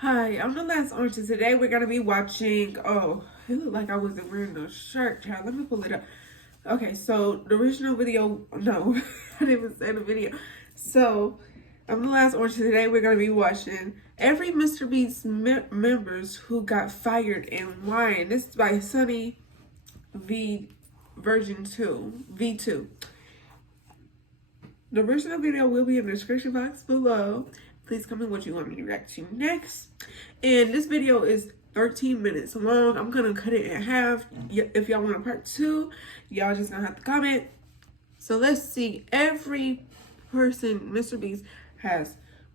Hi, I'm the last orange. Today we're gonna be watching. Oh, it looked like I wasn't wearing no shirt, child. Let me pull it up. Okay, so the original video. No, I didn't even say the video. So I'm the last orange. Today we're gonna be watching every MrBeast members who got fired and why. And this is by Sunny V version 2 V2. The original video will be in the description box below. Please comment what you want me to react to next. And this video is 13 minutes long. I'm gonna cut it in half. If y'all want a part 2, y'all just gonna have to comment. So let's see. Every person MrBeast has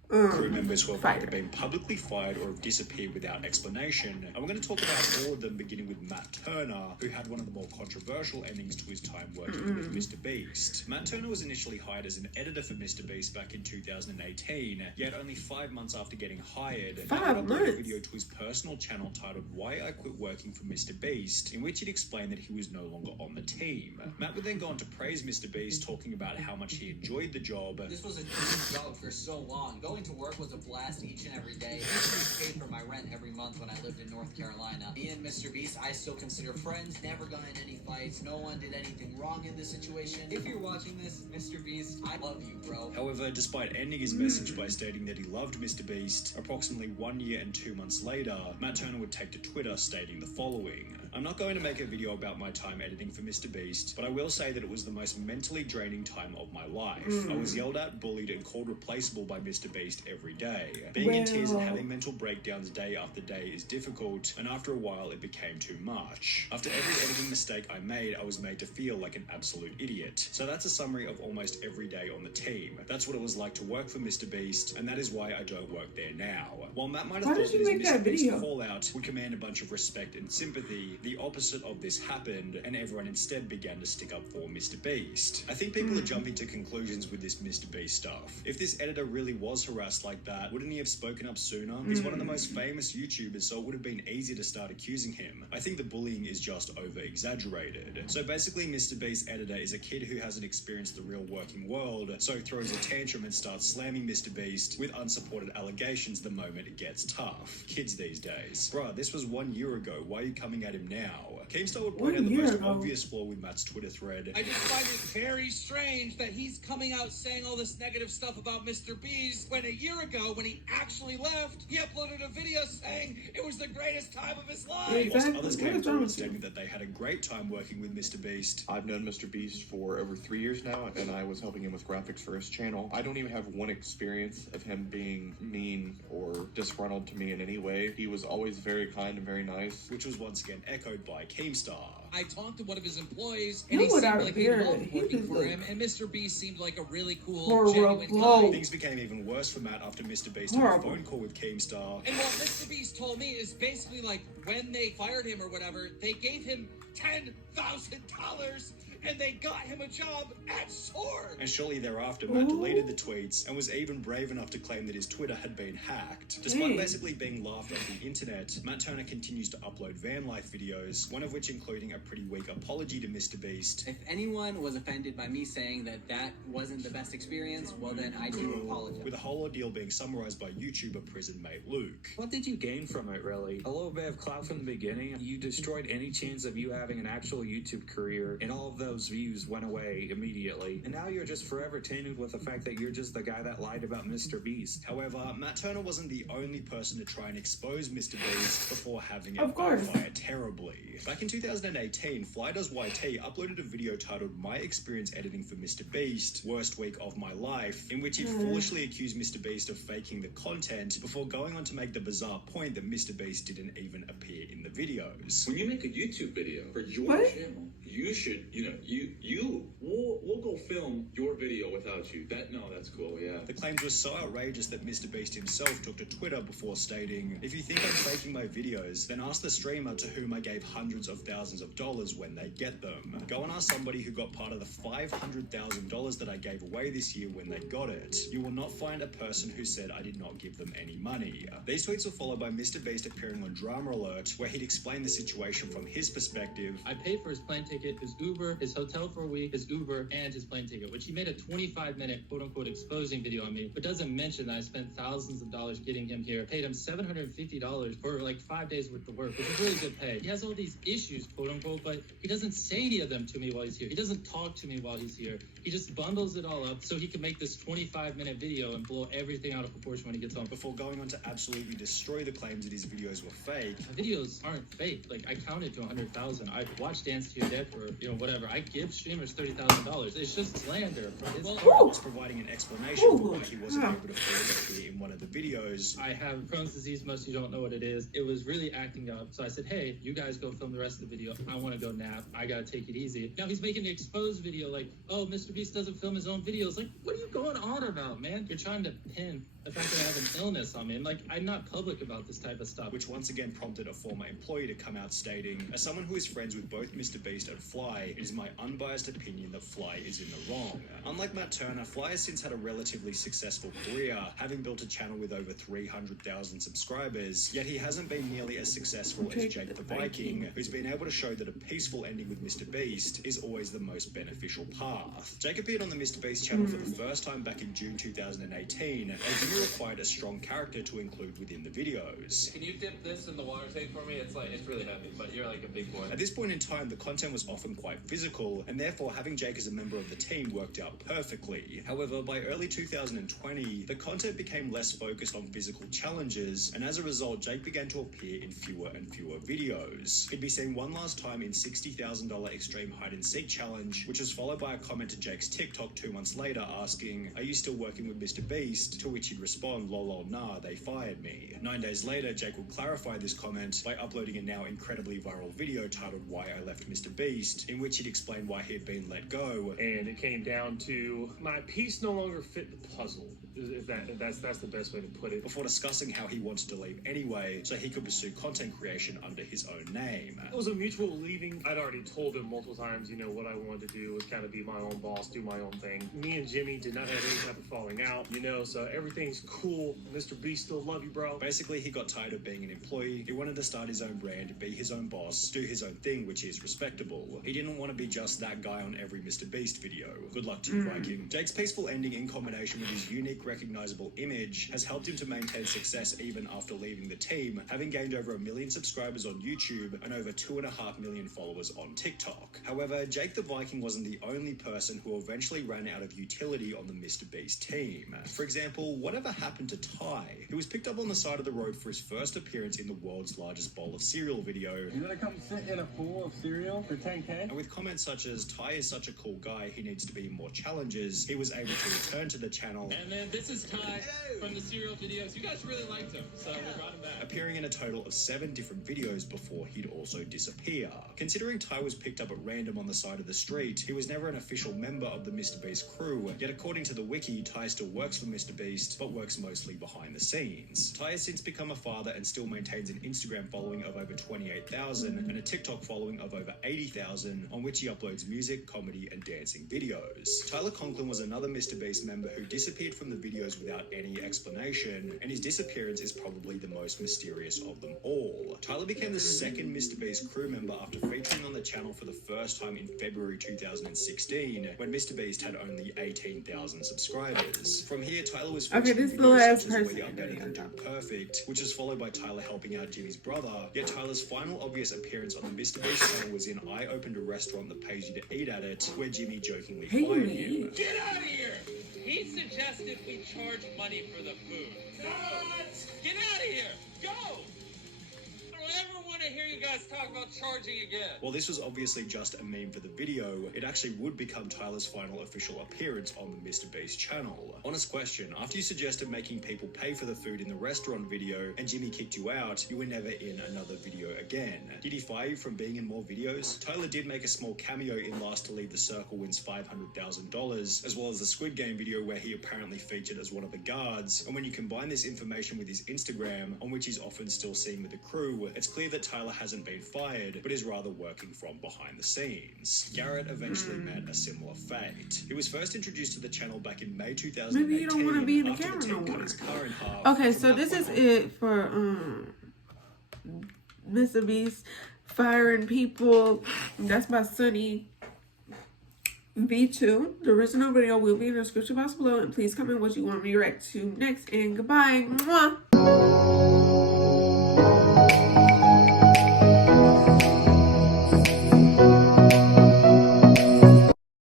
crew members who have either been publicly fired or have disappeared without explanation. And we're going to talk about all of them, beginning with Matt Turner, who had one of the more controversial endings to his time working with MrBeast. Matt Turner was initially hired as an editor for MrBeast back in 2018, yet only 5 months after getting hired, he uploaded a video to his personal channel titled Why I Quit Working for MrBeast, in which he'd explained that he was no longer on the team. Matt would then go on to praise MrBeast, talking about how much he enjoyed the job. This was a dream job for so long. Going to work was a blast each and every day. MrBeast paid for my rent every month when I lived in North Carolina. Me and MrBeast, I still consider friends. Never got in any fights. No one did anything wrong in this situation. If you're watching this, MrBeast, I love you, bro. However, despite ending his message by stating that he loved MrBeast, approximately 1 year and 2 months later, Matt Turner would take to Twitter stating the following. I'm not going to make a video about my time editing for MrBeast, but I will say that it was the most mentally draining time of my life. I was yelled at, bullied, and called replaceable by MrBeast every day. Being in tears and having mental breakdowns day after day is difficult, and after a while it became too much. After every editing mistake I made, I was made to feel like an absolute idiot. So that's a summary of almost every day on the team. That's what it was like to work for MrBeast, and that is why I don't work there now. While Matt might have thought that his MrBeast fallout would command a bunch of respect and sympathy, the opposite of this happened, and everyone instead began to stick up for MrBeast. I think people are jumping to conclusions with this MrBeast stuff. If this editor really was harassed like that, wouldn't he have spoken up sooner? He's one of the most famous YouTubers, so it would have been easy to start accusing him. I think the bullying is just over-exaggerated. So basically, MrBeast's editor is a kid who hasn't experienced the real working world, so throws a tantrum and starts slamming MrBeast with unsupported allegations the moment it gets tough. Kids these days. Bruh, this was 1 year ago. Why are you coming at him now? Keemstar would point out the most obvious flaw with Matt's Twitter thread. I just find it very strange that he's coming out saying all this negative stuff about MrBeast when a year ago, when he actually left, he uploaded a video saying it was the greatest time of his life. Whilst others came forward stating that they had a great time working with MrBeast. I've known MrBeast for over 3 years now, and I was helping him with graphics for his channel. I don't even have one experience of him being mean or disgruntled to me in any way. He was always very kind and very nice. Which was once again echoed by Keemstar. I talked to one of his employees, and he seemed like he loved working for him, and MrBeast seemed like a really cool, genuine guy. Things became even worse for Matt after MrBeast had a phone call with Keemstar. And what MrBeast told me is basically like, when they fired him or whatever, they gave him $10,000 and they got him a job at Sword. And shortly thereafter, Matt deleted the tweets and was even brave enough to claim that his Twitter had been hacked. Despite basically being laughed off the internet, Matt Turner continues to upload van life videos, one of which including a pretty weak apology to MrBeast. If anyone was offended by me saying that that wasn't the best experience, well then I do apologize. With the whole ordeal being summarized by YouTuber prison mate Luke. What did you gain from it, really? A little bit of clout from the beginning. You destroyed any chance of you having an actual YouTube career, and all of those views went away immediately. And now you're just forever tainted with the fact that you're just the guy that lied about MrBeast. However, Matt Turner wasn't the only person to try and expose MrBeast before having it backfire terribly. Back in 2018, FlyDoesYT uploaded a video titled My Experience Editing for MrBeast, Worst Week of My Life, in which it foolishly accused MrBeast of faking the content before going on to make the bizarre point that MrBeast didn't even appear in the videos. When you make a YouTube video for your channel, you should, we'll go film your video without you. That's cool, yeah. The claims were so outrageous that MrBeast himself took to Twitter before stating, if you think I'm faking my videos, then ask the streamer to whom I gave hundreds of thousands of dollars when they get them. Go and ask somebody who got part of the $500,000 that I gave away this year when they got it. You will not find a person who said I did not give them any money. These tweets were followed by MrBeast appearing on Drama Alert, where he'd explain the situation from his perspective. I paid for his plane ticket, his Uber, his his hotel for a week, his Uber, and his plane ticket, which he made a 25-minute quote-unquote exposing video on me, but doesn't mention that I spent thousands of dollars getting him here, paid him $750 for like 5 days worth of work, which is really good pay. He has all these issues, quote-unquote, but he doesn't say any of them to me while he's here. He doesn't talk to me while he's here. He just bundles it all up so he can make this 25-minute video and blow everything out of proportion when he gets home. Before going on to absolutely destroy the claims that his videos were fake. My videos aren't fake. Like, I counted to 100,000. I watched Dance to Your Death or, whatever. I give streamers $30,000. It's just slander from his part. Was providing an explanation for why he wasn't able to fully appear in one of the videos. I have Crohn's disease. Most of you don't know what it is. It was really acting up. So I said, hey, you guys go film the rest of the video. I want to go nap. I got to take it easy. Now he's making an exposed video like, oh, MrBeast doesn't film his own videos. Like, what are you going on about, man? You're trying to pin the fact that I have an illness on me. And, like, I'm not public about this type of stuff. Which once again prompted a former employee to come out stating, as someone who is friends with both MrBeast and Fly, it is my unbiased opinion that Fly is in the wrong. Unlike Matt Turner, Fly has since had a relatively successful career, having built a channel with over 300,000 subscribers, yet he hasn't been nearly as successful as Jake the Viking, who's been able to show that a peaceful ending with MrBeast is always the most beneficial path. Jake appeared on the MrBeast channel for the first time back in June 2018, and Jimmy required a strong character to include within the videos. Can you dip this in the water tank for me? It's really heavy, but you're like a big boy. At this point in time, the content was often quite physical, and therefore having Jake as a member of the team worked out perfectly. However, by early 2020, the content became less focused on physical challenges, and as a result, Jake began to appear in fewer and fewer videos. He'd be seen one last time in $60,000 Extreme Hide and Seek Challenge, which was followed by a comment to Jake's TikTok 2 months later asking, "Are you still working with MrBeast?" To which he'd respond, "Lol, nah, they fired me." 9 days later, Jake would clarify this comment by uploading a now incredibly viral video titled "Why I Left MrBeast," in which he'd explain why he had been let go. And it came down to my piece no longer fit the puzzle. If that's the best way to put it. Before discussing how he wanted to leave anyway, so he could pursue content creation under his own name. It was a mutual leaving. I'd already told him multiple times, what I wanted to do was kind of be my own boss, do my own thing. Me and Jimmy did not have any type of falling out, so everything's cool. MrBeast still love you, bro. Basically, he got tired of being an employee. He wanted to start his own brand, be his own boss, do his own thing, which is respectable. He didn't want to be just that guy on every MrBeast video. Good luck to you, Viking. Jake's peaceful ending in combination with his unique, recognizable image has helped him to maintain success even after leaving the team, having gained over 1 million subscribers on YouTube and over 2.5 million followers on TikTok. However, Jake the Viking wasn't the only person who eventually ran out of utility on the MrBeast team. For example, whatever happened to Ty, who was picked up on the side of the road for his first appearance in the world's largest bowl of cereal video? You wanna come sit in a pool of cereal for 10K? And with comments such as, "Ty is such a cool guy, he needs to be in more challenges," he was able to return to the channel. And then this is Ty from the cereal videos. You guys really liked him, so we brought him back. Appearing in a total of 7 different videos before he'd also disappear. Considering Ty was picked up at random on the side of the street, he was never an official member of the MrBeast crew, yet according to the wiki, Ty still works for MrBeast, but works mostly behind the scenes. Ty has since become a father and still maintains an Instagram following of over 28,000 and a TikTok following of over 80,000, on which he uploads music, comedy, and dancing videos. Tyler Conklin was another MrBeast member who disappeared from the videos without any explanation, and his disappearance is probably the most mysterious of them all. Tyler became the second MrBeast crew member after featuring on the channel for the first time in February 2016, when MrBeast had only 18,000 subscribers. From here, Tyler was featured in videos such as "We Updated and Do Perfect," which was followed by Tyler helping out Jimmy's brother, yet Tyler's final obvious appearance on the MrBeast channel was in "I Opened a Restaurant that Pays You to Eat at It," where Jimmy jokingly fired him. Get out of here! He suggested we charge money for the food. Get out of here! Go! I don't ever want to hear you guys talk about charging again. While this was obviously just a meme for the video, it actually would become Tyler's final official appearance on the MrBeast channel. Honest question, after you suggested making people pay for the food in the restaurant video and Jimmy kicked you out, you were never in another video again. Did he fire you from being in more videos? Tyler did make a small cameo in Last to Leave the Circle Wins $500,000, as well as the Squid Game video where he apparently featured as one of the guards, and when you combine this information with his Instagram, on which he's often still seen with the crew, it's clear that Tyler hasn't been fired, but is rather working from behind the scenes. Garrett eventually met a similar fate. He was first introduced to the channel back in May 2018. Maybe you don't want to be in the after camera the no team cut more. his car in half. Okay, From so that this point is on- it for MrBeast firing people. That's by Sunny. SunnyV2. The original video will be in the description box below, and please comment what you want me to react to next, and goodbye. Mwah.